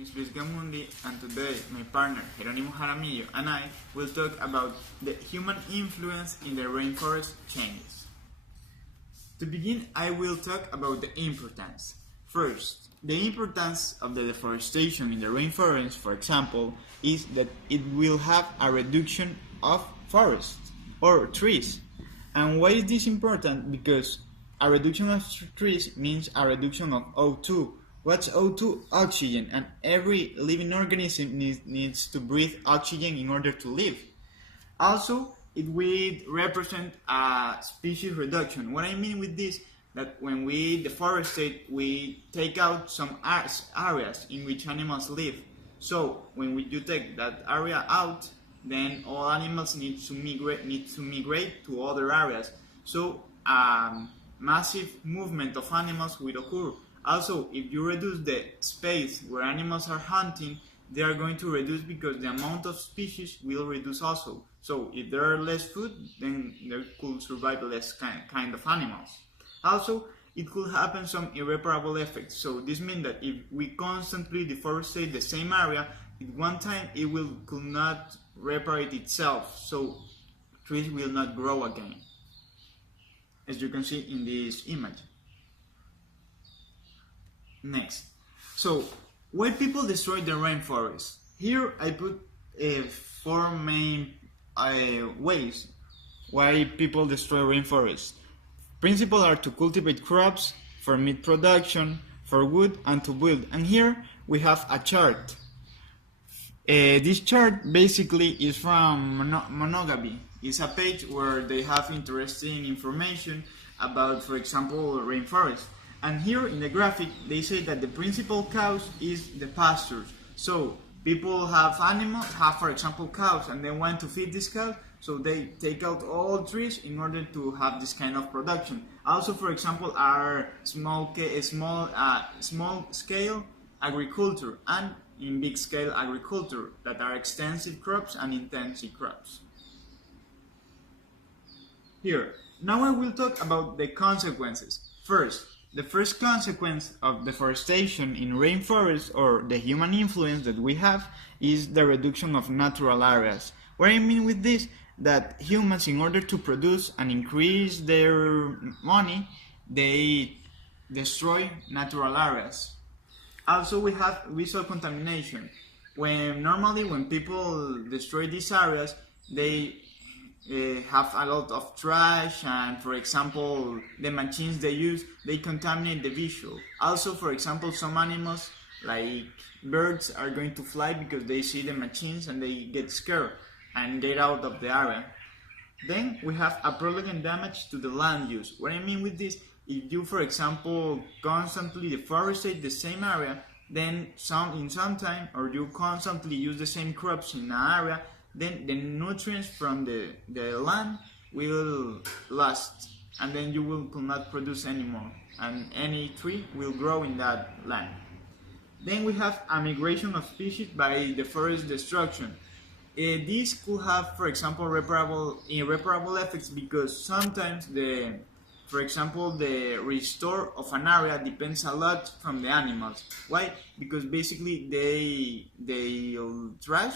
name is Luis Gamundi, and today my partner Jerónimo Jaramillo and I will talk about the human influence in the rainforest changes. To begin, I will talk about the importance. First, the importance of the deforestation in the rainforest, for example, is that it will have a reduction of forests or trees. And why is this important? Because a reduction of trees means a reduction of O2. What's O2? Oxygen, and every living organism needs to breathe oxygen in order to live. Also, it will represent a species reduction. What I mean with this, that when we deforestate, we take out some areas in which animals live. So when you take that area out, then all animals need to migrate to other areas. So massive movement of animals will occur. Also, if you reduce the space where animals are hunting, they are going to reduce because the amount of species will reduce also. So if there are less food, then there could survive less kind of animals. Also, it could happen some irreparable effects. So this means that if we constantly deforestate the same area, at one time it could not reparate itself. So trees will not grow again, as you can see in this image. Next, so why people destroy the rainforest? Here I put 4 main ways why people destroy rainforests. Principles are to cultivate crops, for meat production, for wood, and to build. And here we have a chart. This chart basically is from Monogamy. It's a page where they have interesting information about, for example, rainforest. And here in the graphic, they say that the principal cause is the pastures. So people have for example, cows, and they want to feed these cows, so they take out all trees in order to have this kind of production. Also, for example, are small scale agriculture and in big scale agriculture, that are extensive crops and intensive crops. Here, now I will talk about the consequences. First, the first consequence of deforestation in rainforests, or the human influence that we have, is the reduction of natural areas. What I mean with this, that humans, in order to produce and increase their money, they destroy natural areas. Also, we have visual contamination. Normally when people destroy these areas, they have a lot of trash, and for example the machines they use, they contaminate the visual. Also, for example, some animals like birds are going to fly because they see the machines and they get scared and get out of the area. Then we have a prolonged damage to the land use. What I mean with this, if you, for example, constantly deforestate the same area, then in some time, or you constantly use the same crops in an area, then the nutrients from the land will last, and then you could not produce anymore, and any tree will grow in that land. Then we have a migration of species by the forest destruction. This could have, for example, irreparable effects, because sometimes for example, the restore of an area depends a lot from the animals. Why? Because basically they trash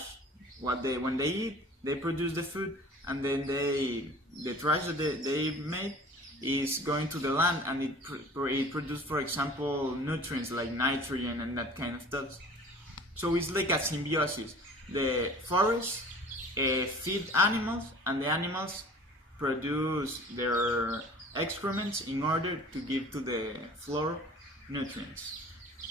when they eat, they produce the food, and then the trash that they made is going to the land, and it produces, for example, nutrients like nitrogen and that kind of stuff. So it's like a symbiosis. The forests feed animals, and the animals produce their excrements in order to give to the floor nutrients.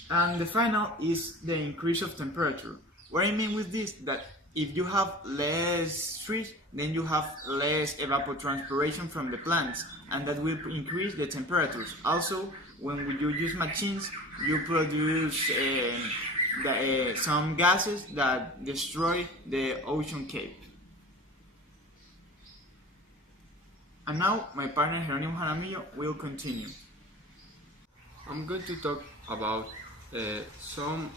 And the final is the increase of temperature. What I mean with this, that if you have less trees, then you have less evapotranspiration from the plants, and that will increase the temperatures. Also, when you use machines, you produce some gases that destroy the ocean cape. And now my partner Jerónimo Jaramillo will continue. I'm going to talk about some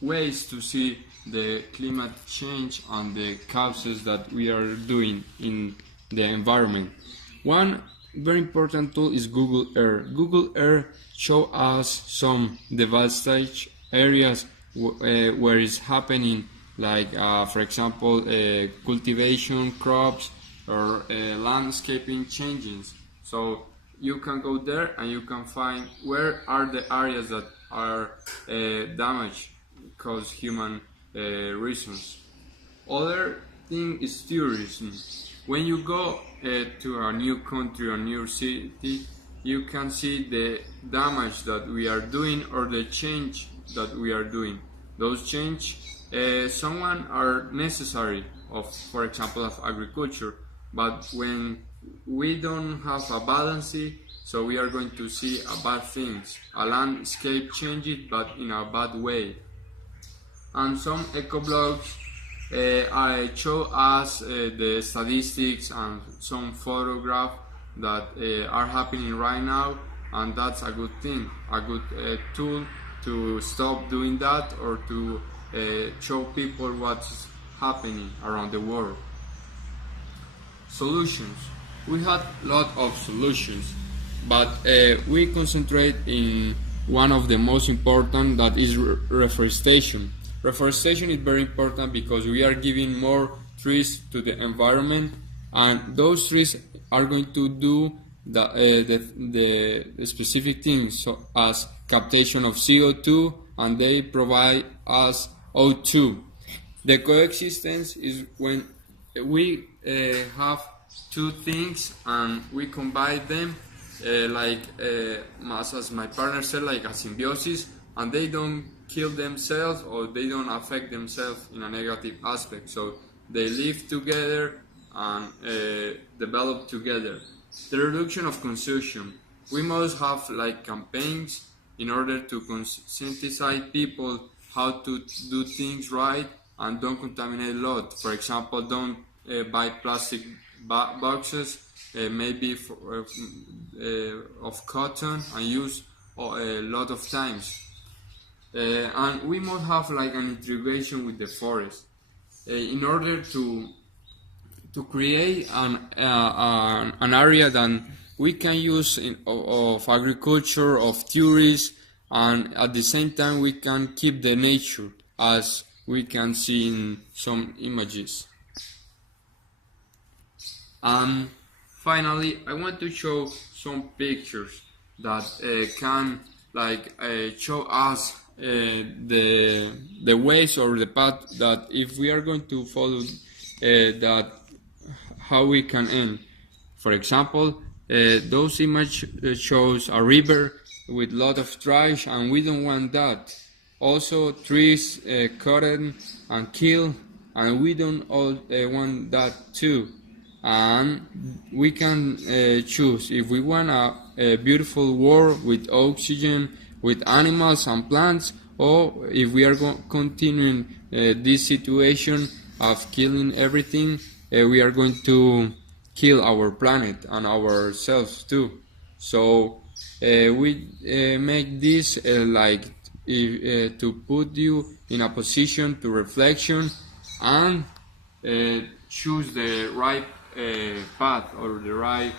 ways to see the climate change and the causes that we are doing in the environment. One very important tool is Google Earth. Google Earth shows us some devastation areas where it's happening, like for example cultivation, crops, or landscaping changes. So you can go there and you can find where are the areas that are damaged because human reasons. Other thing is tourism. When you go to a new country or new city, you can see the damage that we are doing or the change that we are doing. Those change, someone are necessary of, for example, of agriculture, but when we don't have a balance, so we are going to see a bad things. A landscape changes, but in a bad way. And some ecoblogs I show us the statistics and some photographs that are happening right now, and that's a good thing, a good tool to stop doing that or to show people what's happening around the world. Solutions. We had a lot of solutions, but we concentrate in one of the most important, that is reforestation. Reforestation is very important because we are giving more trees to the environment, and those trees are going to do the specific things, so as captation of CO2, and they provide us O2. The coexistence is when we have two things and we combine them, as my partner said, like a symbiosis, and they don't kill themselves or they don't affect themselves in a negative aspect. So they live together and develop together. The reduction of consumption. We must have like campaigns in order to conscientize people how to do things right and don't contaminate a lot. For example, don't buy plastic boxes, maybe of cotton, and use a lot of times. And we must have like an integration with the forest in order to create an area that we can use of agriculture, of tourists, and at the same time we can keep the nature as we can see in some images. And finally, I want to show some pictures that can show us the ways or the path that if we are going to follow that how we can end. For example, those image shows a river with a lot of trash, and we don't want that. Also trees cut and killed, and we don't all want that too. And we can choose if we want a beautiful world with oxygen, with animals and plants, or if we are continuing this situation of killing everything, we are going to kill our planet and ourselves too. So we make this to put you in a position to reflection and choose the right path or the right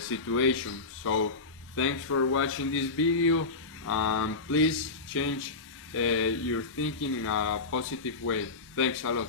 situation. So thanks for watching this video, and please change your thinking in a positive way. Thanks a lot.